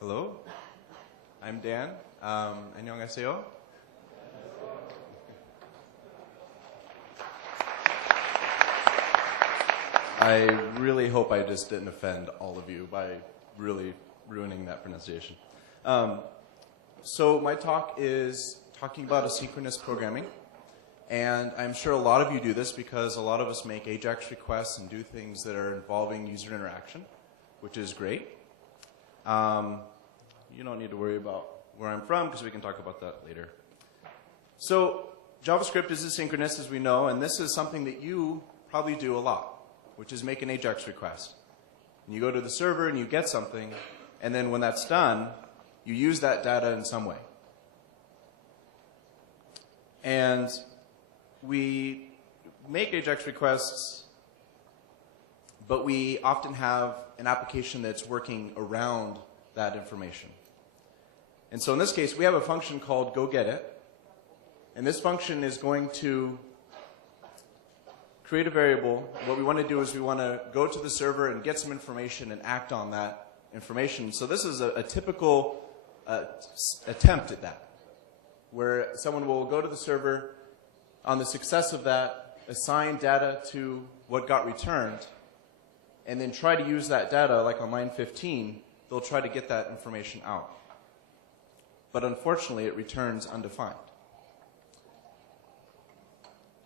Hello, I'm Dan. 안녕하세요. I really hope I just didn't offend all of you by really ruining that pronunciation. So my talk is talking about asynchronous programming. And I'm sure a lot of you do this because a lot of us make AJAX requests and do things that are involving user interaction, which is great. You don't need to worry about where I'm from because we can talk about that later. So JavaScript is asynchronous, as we know, and this is something that you probably do a lot, which is make an AJAX request. And you go to the server and you get something, and then when that's done, you use that data in some way. And we make AJAX requests, but we often have an application that's working around that information. And so in this case, we have a function called goGetIt. And this function is going to create a variable. What we want to do is we want to go to the server and get some information and act on that information. So this is a typical attempt at that, where someone will go to the server, on the success of that, assign data to what got returned, and then try to use that data, like on line 15, they'll try to get that information out. But unfortunately, it returns undefined.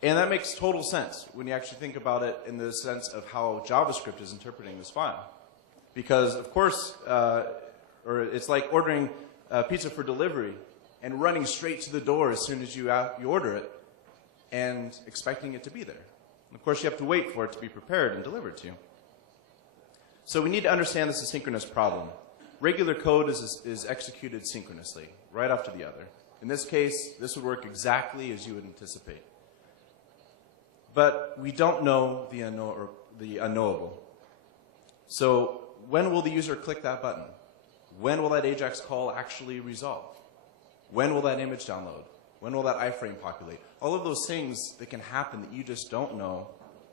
And that makes total sense when you actually think about it in the sense of how JavaScript is interpreting this file. Because, of course, it's like ordering pizza for delivery and running straight to the door as soon as you order it and expecting it to be there. And of course, you have to wait for it to be prepared and delivered to you. So we need to understand this asynchronous problem. Regular code is executed synchronously, right after the other. In this case, this would work exactly as you would anticipate. But we don't know the unknowable. So when will the user click that button? When will that AJAX call actually resolve? When will that image download? When will that iframe populate? All of those things that can happen that you just don't know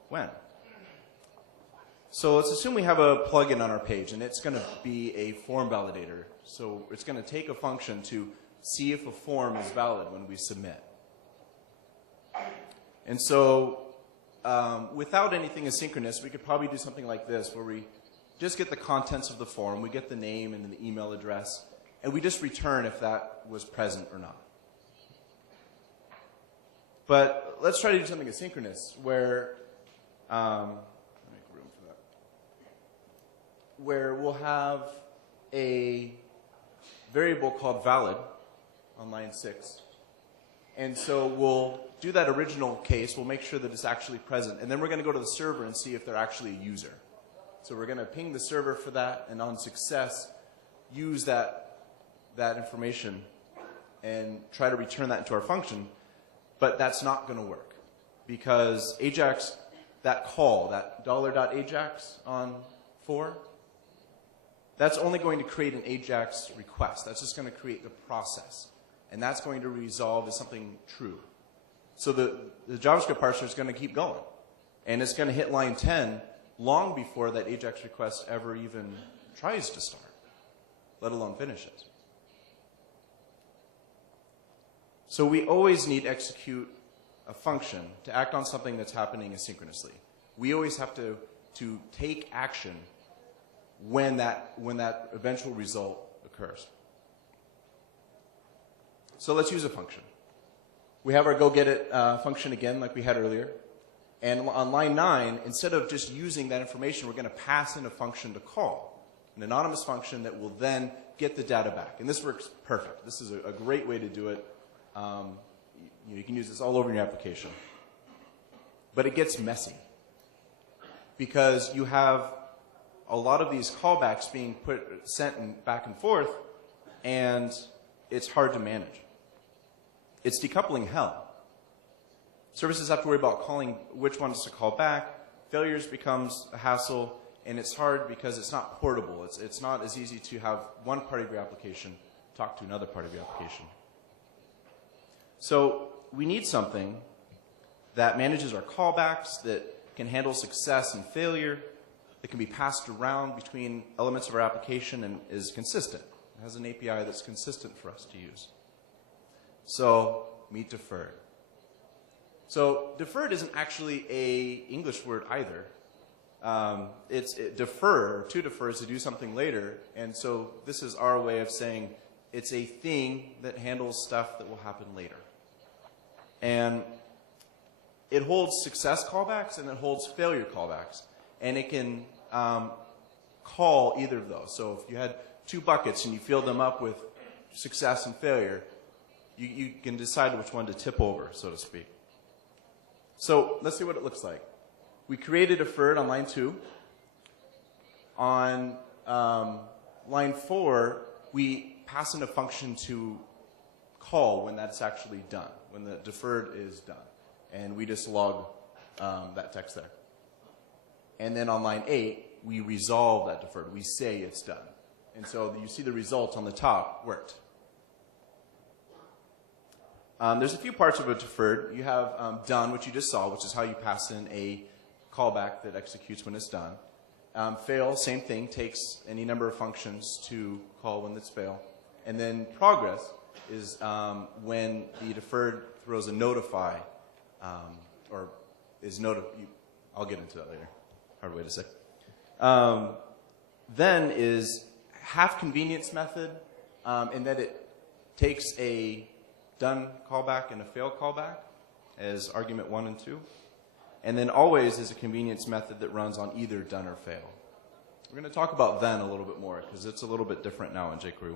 when. So let's assume we have a plugin on our page, and it's going to be a form validator. So it's going to take a function to see if a form is valid when we submit. And so without anything asynchronous, we could probably do something like this, where we just get the contents of the form, we get the name and the email address, and we just return if that was present or not. But let's try to do something asynchronous, where make room for that. Where we'll have a variable called valid on line 6. And so we'll do that original case. We'll make sure that it's actually present. And then we're going to go to the server and see if they're actually a user. So we're going to ping the server for that, and on success, use that information and try to return that into our function. But that's not going to work, because AJAX, that call, that $.ajax on 4, that's only going to create an AJAX request. That's just going to create the process. And that's going to resolve as something true. So the JavaScript parser is going to keep going. And it's going to hit line 10 long before that AJAX request ever even tries to start, let alone finish it. So we always need to execute a function to act on something that's happening asynchronously. We always have to take action when that eventual result occurs. So let's use a function. We have our goGetIt function again, like we had earlier. And on line 9, instead of just using that information, we're going to pass in a function to call, an anonymous function that will then get the data back. And this works perfect. This is a great way to do it. You can use this all over your application. But it gets messy, because you have a lot of these callbacks being sent back and forth, and it's hard to manage. It's decoupling hell. Services have to worry about calling which ones to call back. Failures becomes a hassle, and it's hard because it's not portable. It's not as easy to have one part of your application talk to another part of your application. So we need something that manages our callbacks, that can handle success and failure, that can be passed around between elements of our application and is consistent, has an API that's consistent for us to use. So meet deferred. So deferred isn't actually a English word either. It's defer, to defer is to do something later. And so this is our way of saying it's a thing that handles stuff that will happen later. And it holds success callbacks and it holds failure callbacks. And it can call either of those. So if you had 2 buckets and you filled them up with success and failure, you can decide which one to tip over, so to speak. So let's see what it looks like. We created a deferred on line 2. On line 4, we pass in a function to call when that's actually done, when the deferred is done. And we just log that text there. And then on line 8, we resolve that deferred. We say it's done. And so you see the result on the top worked. There's a few parts of a deferred. You have done, which you just saw, which is how you pass in a callback that executes when it's done. Fail, same thing, takes any number of functions to call when it's fail. And then progress is when the deferred throws a notify, or is I'll get into that later. Hard way to say. Then is half convenience method, in that it takes a done callback and a fail callback as argument 1 and 2. And then always is a convenience method that runs on either done or fail. We're going to talk about then a little bit more because it's a little bit different now in jQuery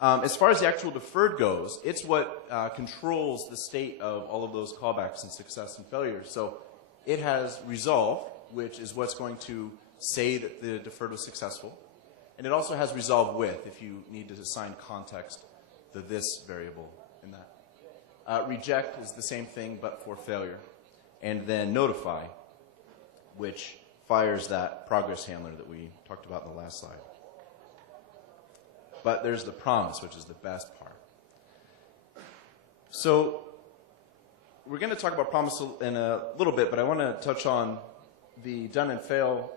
1.8. As far as the actual deferred goes, it's what controls the state of all of those callbacks and success and failure. So it has resolve, which is what's going to say that the deferred was successful. And it also has resolve with, if you need to assign context to this variable in that. Reject is the same thing, but for failure. And then notify, which fires that progress handler that we talked about in the last slide. But there's the promise, which is the best part. So we're going to talk about promise in a little bit, but I want to touch on the done and fail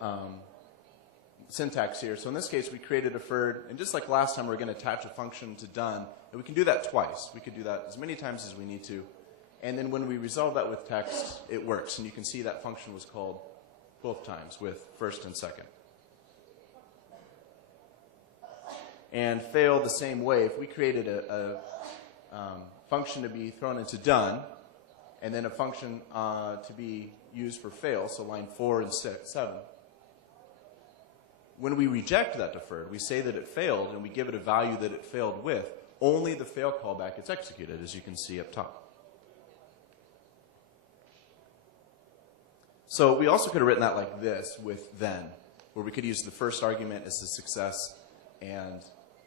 syntax here. So in this case, we created a deferred, and just like last time, we're going to attach a function to done, and we can do that twice. We could do that as many times as we need to. And then when we resolve that with text, it works. And you can see that function was called both times with first and second. And fail the same way. If we created a function to be thrown into done, and then a function to be used for fail, so line 4 and 7, when we reject that deferred, we say that it failed, and we give it a value that it failed with, only the fail callback gets executed, as you can see up top. So we also could have written that like this with then, where we could use the first argument as the success and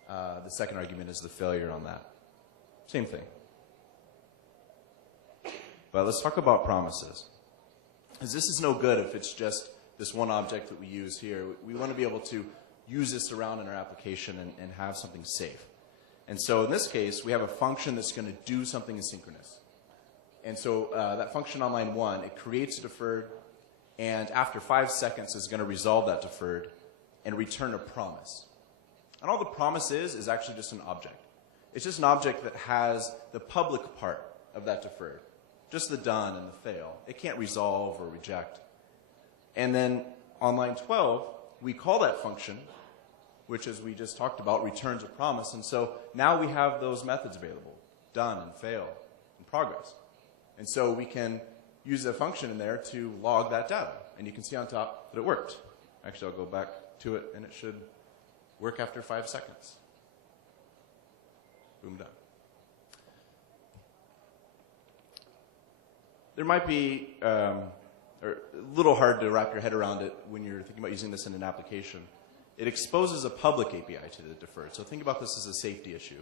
the second argument is the failure on that. Same thing. But let's talk about promises. Because this is no good if it's just this one object that we use here. We want to be able to use this around in our application and have something safe. And so in this case, we have a function that's going to do something asynchronous. And so that function on line 1, it creates a deferred, and after 5 seconds is going to resolve that deferred and return a promise. And all the promise is actually just an object. It's just an object that has the public part of that deferred, just the done and the fail. It can't resolve or reject. And then on line 12, we call that function, which, as we just talked about, returns a promise. And so now we have those methods available, done and fail and progress. And so we can use a function in there to log that data. And you can see on top that it worked. Actually, I'll go back to it, and it should work after 5 seconds. Boom, done. There might be or a little hard to wrap your head around it when you're thinking about using this in an application. It exposes a public API to the deferred. So think about this as a safety issue.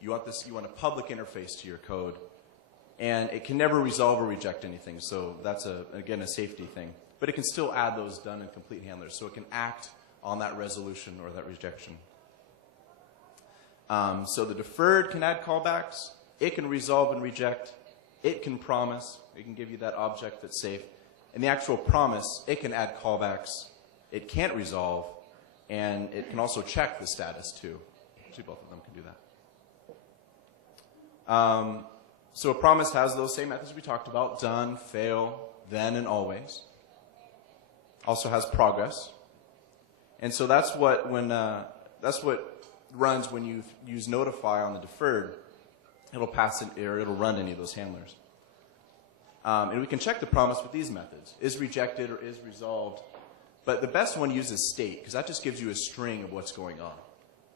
You want a public interface to your code, and it can never resolve or reject anything. So that's again a safety thing. But it can still add those done and complete handlers, so it can act on that resolution or that rejection. So the deferred can add callbacks. It can resolve and reject. It can promise. It can give you that object that's safe. And the actual promise, it can add callbacks. It can't resolve. And it can also check the status too. Actually, both of them can do that. So a promise has those same methods we talked about: done, fail, then, and always. Also has progress. And so that's what runs when you use notify on the deferred. It'll pass it, or it'll run any of those handlers. And we can check the promise with these methods: is rejected or is resolved. But the best one uses state, because that just gives you a string of what's going on.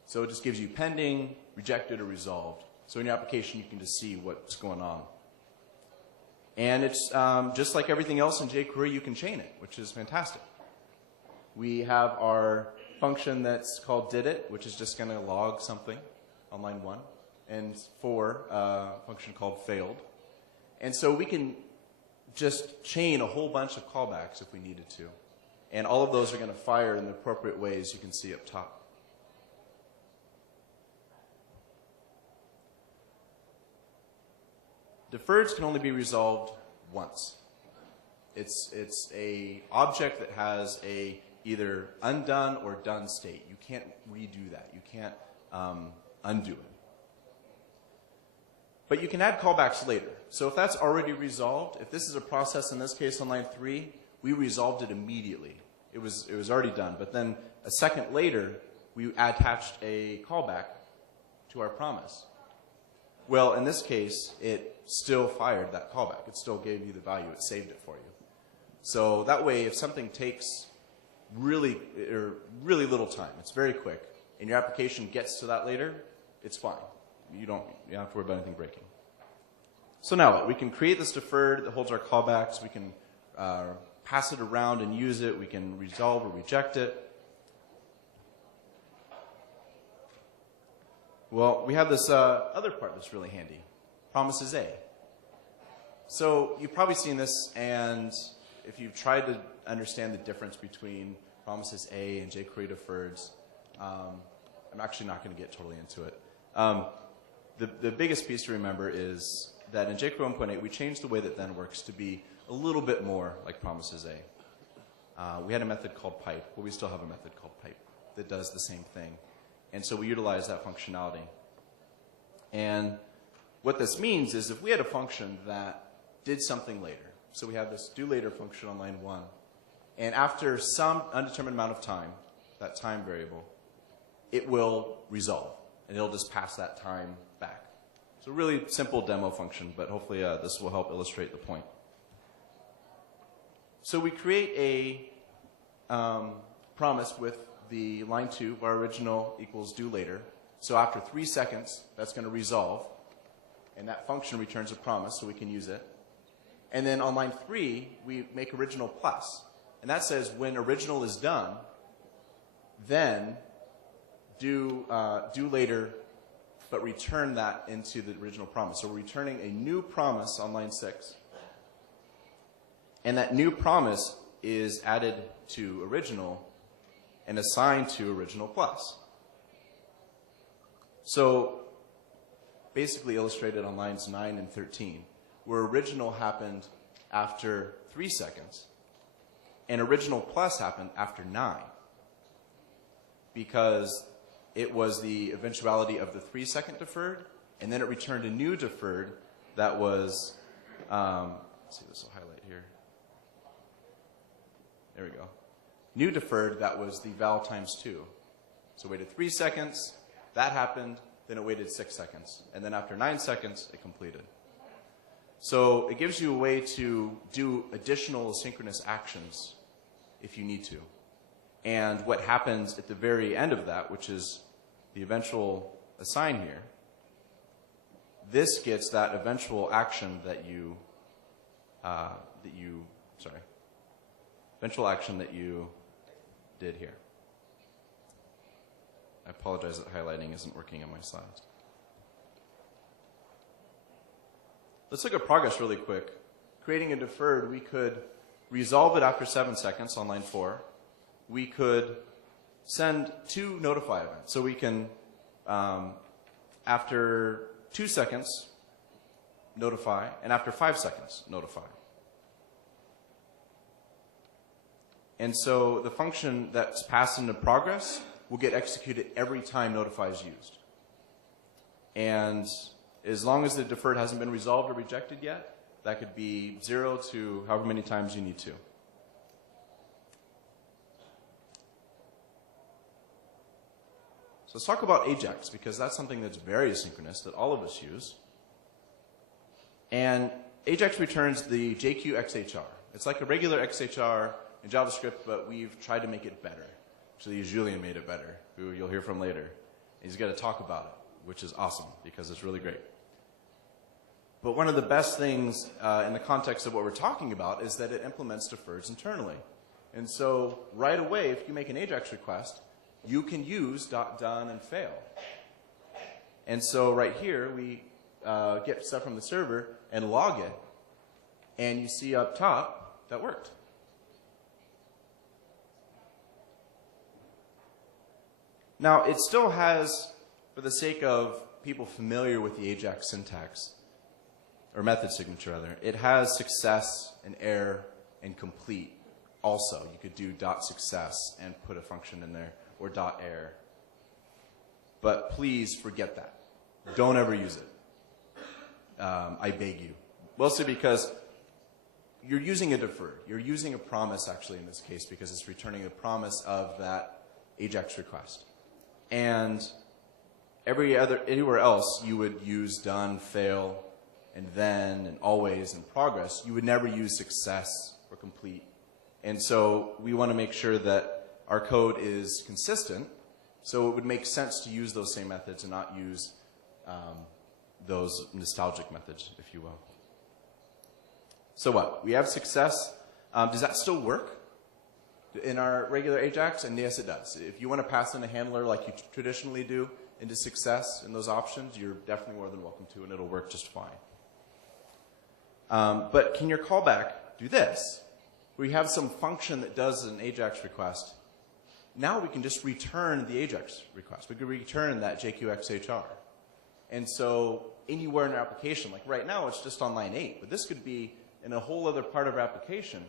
So it just gives you pending, rejected, or resolved. So in your application, you can just see what's going on. And it's just like everything else in jQuery, you can chain it, which is fantastic. We have our function that's called didit, which is just going to log something on line 1, and for a function called failed. And so we can just chain a whole bunch of callbacks if we needed to. And all of those are going to fire in the appropriate ways you can see up top. Deferreds can only be resolved once. It's a object that has a either undone or done state. You can't redo that. You can't undo it. But you can add callbacks later. So if that's already resolved, if this is a process, in this case on line 3, we resolved it immediately. It was already done. But then a second later, we attached a callback to our promise. Well, in this case, it still fired that callback. It still gave you the value. It saved it for you. So that way, if something takes really little time, it's very quick, and your application gets to that later, it's fine. You don't have to worry about anything breaking. So now what? We can create this deferred that holds our callbacks. We can pass it around and use it. We can resolve or reject it. Well, we have this other part that's really handy. Promises A. So you've probably seen this, and if you've tried to understand the difference between promises A and jQuery deferreds, I'm actually not going to get totally into it. The biggest piece to remember is that in jQuery 1.8, we changed the way that then works to be a little bit more like promises A. We had a method called pipe, but we still have a method called pipe that does the same thing. And so we utilize that functionality. And what this means is if we had a function that did something later, so we have this do later function on line 1, and after some undetermined amount of time, that time variable, it will resolve, and it'll just pass that time back. So really simple demo function, but hopefully this will help illustrate the point. So we create a promise with the line 2, our original equals do later. So after 3 seconds, that's going to resolve, and that function returns a promise, so we can use it. And then on line 3, we make original plus, and that says when original is done, then do later, but return that into the original promise. So we're returning a new promise on line 6, and that new promise is added to original and assigned to original plus. So basically illustrated on lines 9 and 13, where original happened after 3 seconds, and original plus happened after 9, because it was the eventuality of the 3-second deferred, and then it returned a new deferred that was, let's see, this will highlight here. There we go. New deferred that was the val times 2. So it waited 3 seconds, that happened, then it waited 6 seconds, and then after 9 seconds, it completed. So it gives you a way to do additional asynchronous actions if you need to. And what happens at the very end of that, which is the eventual assign here, this gets that eventual action that you did here. I apologize that highlighting isn't working on my slides. Let's look at progress really quick. Creating a deferred, we could resolve it after 7 seconds on line 4. We could send 2 notify events. So we can, after 2 seconds, notify, and after 5 seconds, notify. And so the function that's passed into progress will get executed every time notify is used. And as long as the deferred hasn't been resolved or rejected yet, that could be 0 to however many times you need to. So let's talk about Ajax, because that's something that's very asynchronous that all of us use. And Ajax returns the JQXHR. It's like a regular XHR in JavaScript, but we've tried to make it better. Actually, Julian made it better, who you'll hear from later. He's going to talk about it, which is awesome because it's really great. But one of the best things in the context of what we're talking about is that it implements deferreds internally. And so right away, if you make an Ajax request, you can use .done and fail. And so right here, we get stuff from the server and log it. And you see up top, that worked. Now, it still has, for the sake of people familiar with the Ajax syntax, or method signature rather, it has success and error and complete also. You could do .success and put a function in there, or .error. But please forget that. Don't ever use it. I beg you. Mostly because you're using a deferred. You're using a promise, actually, in this case, because it's returning a promise of that Ajax request. And anywhere else, you would use done, fail, and then, and always, and progress. You would never use success or complete. And so we want to make sure that our code is consistent, so it would make sense to use those same methods and not use those nostalgic methods, if you will. So what? We have success. Does that still work in our regular Ajax? And yes, it does. If you want to pass in a handler like you traditionally do into success in those options, you're definitely more than welcome to, and it'll work just fine. But can your callback do this? We have some function that does an Ajax request. Now we can just return the Ajax request. We could return that JQXHR. And so anywhere in our application, like right now it's just on line 8, but this could be in a whole other part of our application,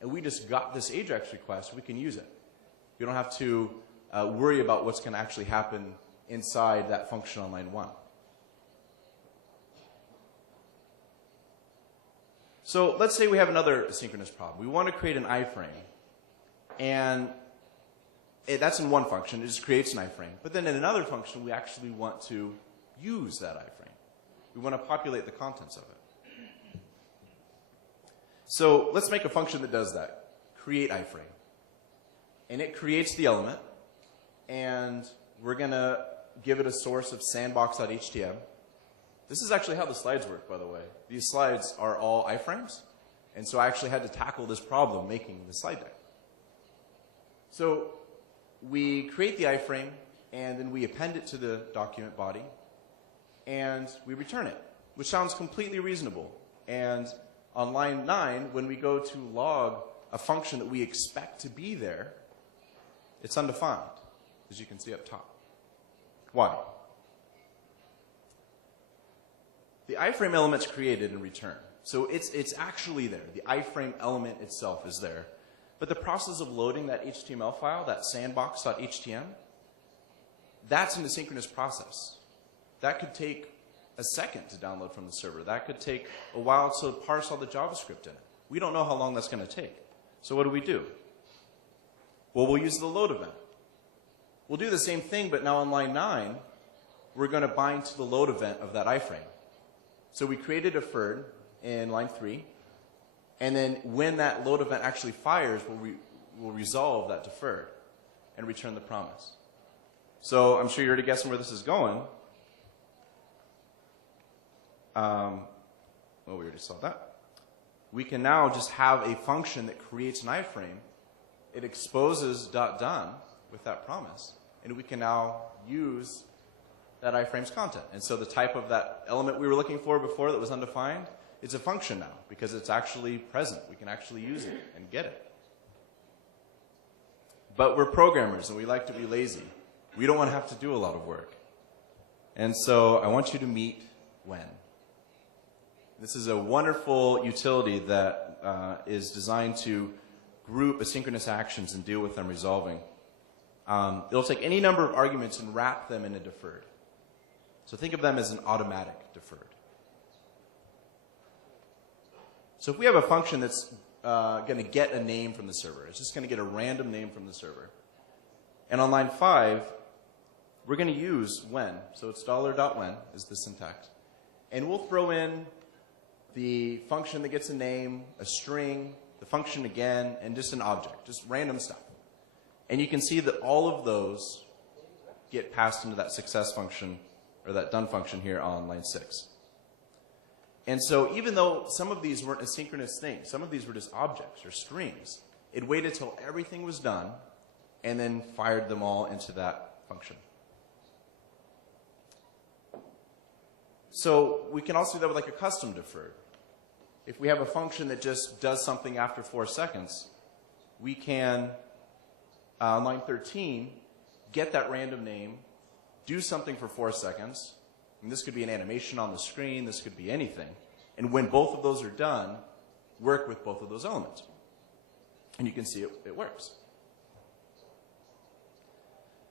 and we just got this Ajax request, we can use it. You don't have to worry about what's going to actually happen inside that function on line 1. So let's say we have another asynchronous problem. We want to create an iframe. And that's in one function. It just creates an iframe. But then in another function, we actually want to use that iframe. We want to populate the contents of it. So let's make a function that does that. Create iframe. And it creates the element. And we're going to give it a source of sandbox.htm. This is actually how the slides work, by the way. These slides are all iframes. And so I actually had to tackle this problem making the slide deck. So we create the iframe, and then we append it to the document body, and we return it, which sounds completely reasonable. And on line 9, when we go to log a function that we expect to be there, it's undefined, as you can see up top. Why? The iframe element's created and returned. So it's actually there. The iframe element itself is there. But the process of loading that HTML file, that sandbox.htm, that's an asynchronous process. That could take a second to download from the server. That could take a while to parse all the JavaScript in it. We don't know how long that's going to take. So what do? Well, we'll use the load event. We'll do the same thing, but now on line 9, we're going to bind to the load event of that iframe. So we created a deferred in line 3, and then when that load event actually fires, we'll resolve that deferred and return the promise. So I'm sure you're already guessing where this is going. Well, we already saw that. We can now just have a function that creates an iframe. It exposes .done with that promise, and we can now use that iframe's content. And so the type of that element we were looking for before that was undefined, it's a function now because it's actually present. We can actually use it and get it. But we're programmers and we like to be lazy. We don't want to have to do a lot of work. And so I want you to meet when. This is a wonderful utility that is designed to group asynchronous actions and deal with them resolving. It'll take any number of arguments and wrap them in a deferred. So think of them as an automatic deferred. So if we have a function that's going to get a name from the server, it's just going to get a random name from the server. And on line 5, we're going to use when. So it's $.when is the syntax. And we'll throw in the function that gets a name, a string, the function again, and just an object, just random stuff. And you can see that all of those get passed into that success function, or that done function here on line 6. And so even though some of these weren't asynchronous things, some of these were just objects or strings, it waited till everything was done and then fired them all into that function. So we can also do that with like a custom deferred. If we have a function that just does something after 4 seconds, we can, on line 13, get that random name, do something for 4 seconds. And this could be an animation on the screen. This could be anything. And when both of those are done, work with both of those elements. And you can see it works.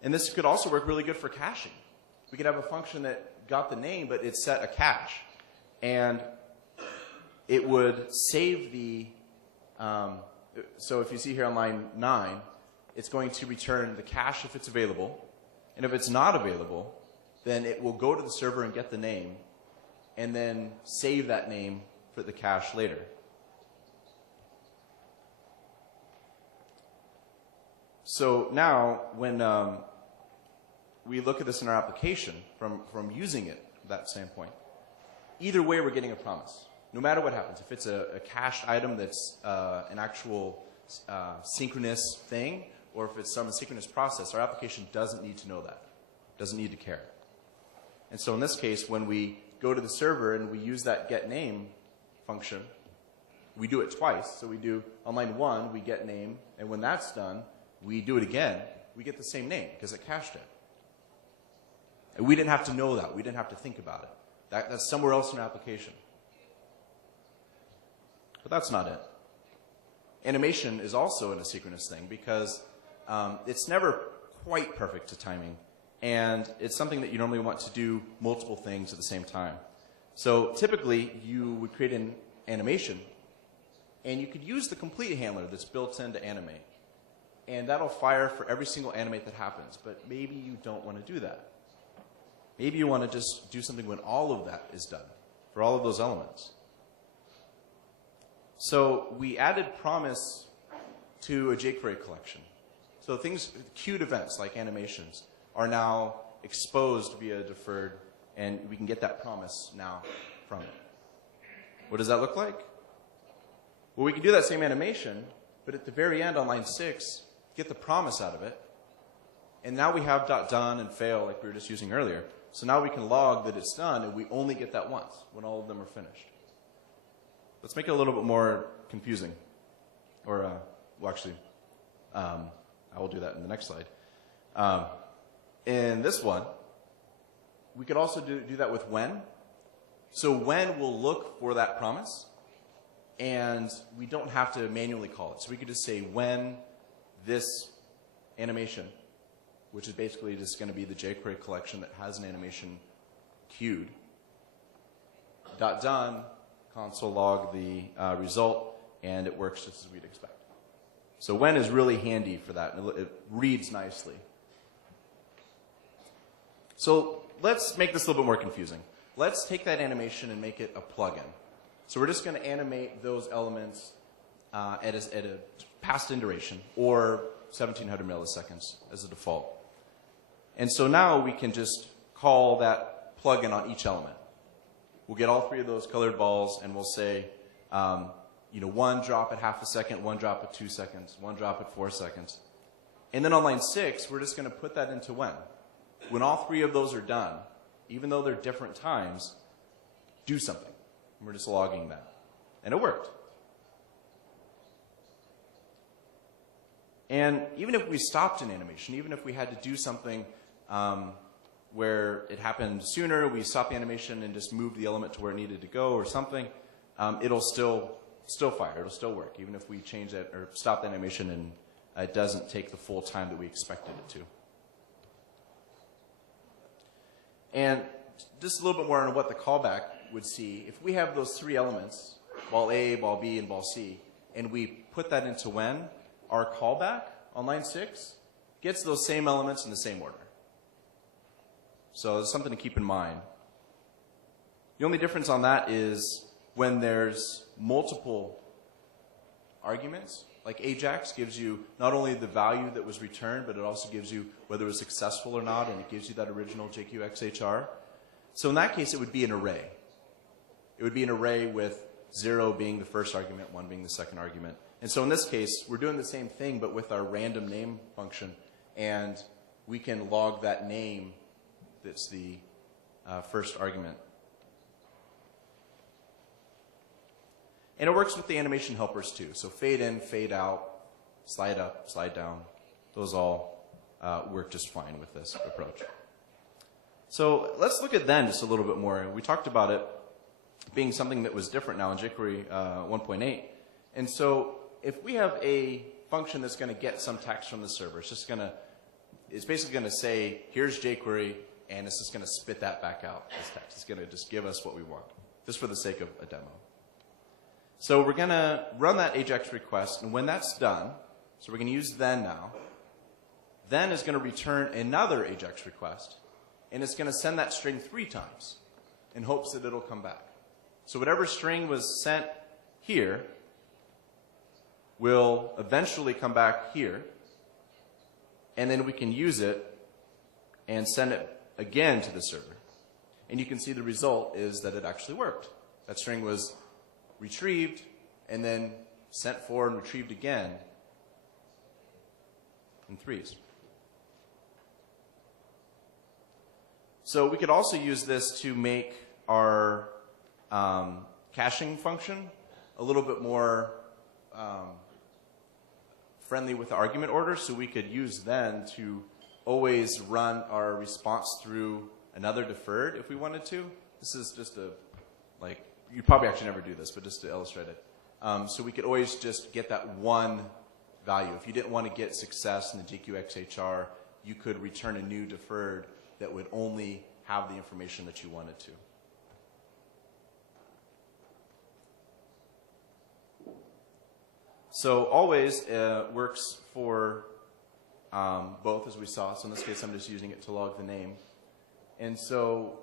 And this could also work really good for caching. We could have a function that got the name, but it set a cache. And it would save the, so if you see here on line 9, it's going to return the cache if it's available. And if it's not available, then it will go to the server and get the name, and then save that name for the cache later. So now, when we look at this in our application, from using it from that standpoint, either way we're getting a promise. No matter what happens, if it's a cached item that's an actual synchronous thing, or if it's some asynchronous process, our application doesn't need to know that, doesn't need to care. And so in this case, when we go to the server and we use that getName function, we do it twice. So we do, on line 1, we get name, and when that's done, we do it again, we get the same name because it cached it. And we didn't have to know that. We didn't have to think about it. That's somewhere else in our application. But that's not it. Animation is also an asynchronous thing because it's never quite perfect to timing. And it's something that you normally want to do multiple things at the same time. So typically, you would create an animation, and you could use the complete handler that's built in to animate. And that'll fire for every single animate that happens. But maybe you don't want to do that. Maybe you want to just do something when all of that is done, for all of those elements. So we added promise to a jQuery collection. So things, queued events like animations, are now exposed via deferred, and we can get that promise now from it. What does that look like? Well, we can do that same animation, but at the very end on line 6, get the promise out of it, and now we have .done and fail like we were just using earlier. So now we can log that it's done, and we only get that once when all of them are finished. Let's make it a little bit more confusing. Or, well, actually, I will do that in the next slide. In this one, we could also do that with when. So when will look for that promise, and we don't have to manually call it. So we could just say when this animation, which is basically just going to be the jQuery collection that has an animation queued, .done, console log the result, and it works just as we'd expect. So when is really handy for that, and it reads nicely. So let's make this a little bit more confusing. Let's take that animation and make it a plugin. So we're just going to animate those elements at a past in duration, or 1700 milliseconds as a default. And so now we can just call that plugin on each element. We'll get all 3 of those colored balls, and we'll say, one drop at half a second, 1 drop at 2 seconds, 1 drop at 4 seconds. And then on line 6, we're just going to put that into when. When all 3 of those are done, even though they're different times, do something. And we're just logging that. And it worked. And even if we stopped an animation, even if we had to do something where it happened sooner, we stopped the animation and just moved the element to where it needed to go or something, it'll still still fire. It'll still work, even if we change that or stop the animation and it doesn't take the full time that we expected it to. And just a little bit more on what the callback would see. If we have those three elements, ball A, ball B, and ball C, and we put that into when, our callback on line 6 gets those same elements in the same order. So it's something to keep in mind. The only difference on that is when there's multiple arguments, like Ajax gives you not only the value that was returned, but it also gives you whether it was successful or not, and it gives you that original JQXHR. So in that case, it would be an array. It would be an array with 0 being the first argument, 1 being the second argument. And so in this case, we're doing the same thing, but with our random name function, and we can log that name that's the first argument. And it works with the animation helpers too. So fade in, fade out, slide up, slide down. Those all work just fine with this approach. So let's look at then just a little bit more. We talked about it being something that was different now in jQuery 1.8. And so if we have a function that's going to get some text from the server, it's basically going to say, here's jQuery, and it's just going to spit that back out as text. It's going to just give us what we want, just for the sake of a demo. So we're going to run that Ajax request, and when that's done, so we're going to use then now, then is going to return another Ajax request, and it's going to send that string 3 times in hopes that it'll come back. So whatever string was sent here will eventually come back here, and then we can use it and send it again to the server. And you can see the result is that it actually worked. That string was retrieved and then sent forward and retrieved again in 3s. So we could also use this to make our caching function a little bit more friendly with the argument order. So we could use then to always run our response through another deferred if we wanted to. This is just you'd probably actually never do this, but just to illustrate it. So we could always just get that one value. If you didn't want to get success in the JQXHR, you could return a new deferred that would only have the information that you wanted to. So always works for both, as we saw. So in this case, I'm just using it to log the name. And so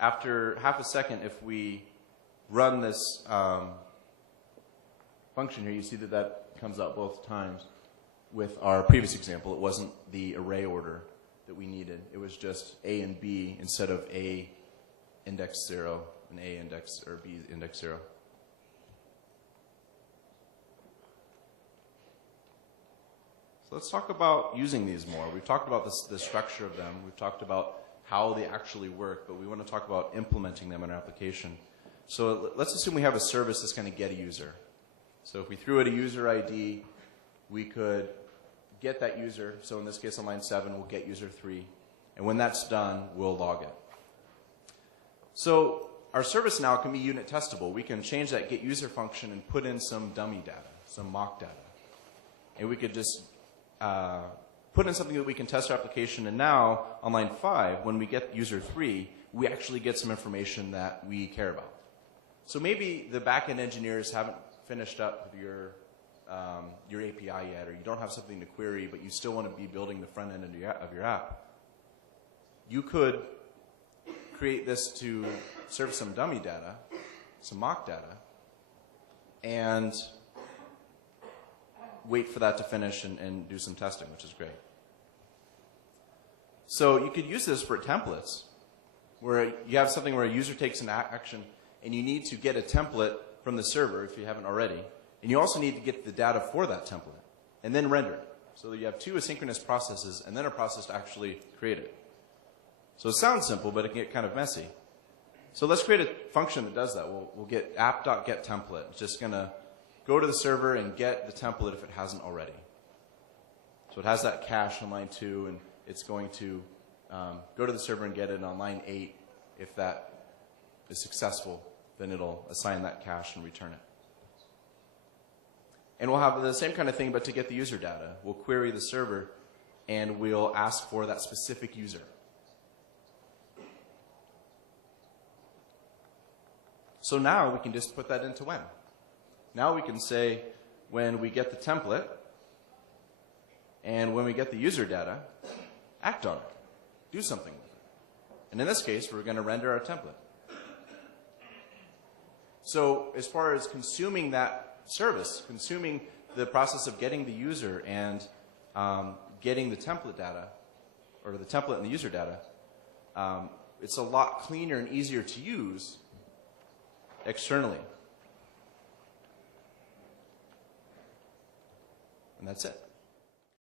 after half a second, if we run this function here, you see that that comes out both times. With our previous example, it wasn't the array order that we needed. It was just A and B instead of A index 0 and A index or B index 0. So let's talk about using these more. We've talked about the structure of them. We've talked about how they actually work, but we want to talk about implementing them in our application. So let's assume we have a service that's going to get a user. So if we threw it a user ID, we could get that user. So in this case, on line 7, we'll get user 3. And when that's done, we'll log it. So our service now can be unit testable. We can change that get user function and put in some dummy data, some mock data. And we could just put in something that we can test our application. And now, on line 5, when we get user 3, we actually get some information that we care about. So maybe the back-end engineers haven't finished up with your API yet, or you don't have something to query, but you still want to be building the front end of your app. You could create this to serve some dummy data, some mock data, and wait for that to finish and do some testing, which is great. So you could use this for templates, where you have something where a user takes an action, and you need to get a template from the server if you haven't already. And you also need to get the data for that template, and then render it. So that you have 2 asynchronous processes, and then a process to actually create it. So it sounds simple, but it can get kind of messy. So let's create a function that does that. We'll get app.getTemplate. It's just going to go to the server and get the template if it hasn't already. So it has that cache on line 2, and it's going to go to the server and get it on line 8 if that is successful. then it'll assign that cache and return it. And we'll have the same kind of thing, but to get the user data. We'll query the server, and we'll ask for that specific user. So now we can just put that into when. Now we can say when we get the template, and when we get the user data, act on it. Do something with it. And in this case, we're going to render our template. So as far as consuming that service, consuming the process of getting the user and getting the template data, or the template and the user data, it's a lot cleaner and easier to use externally. And that's it.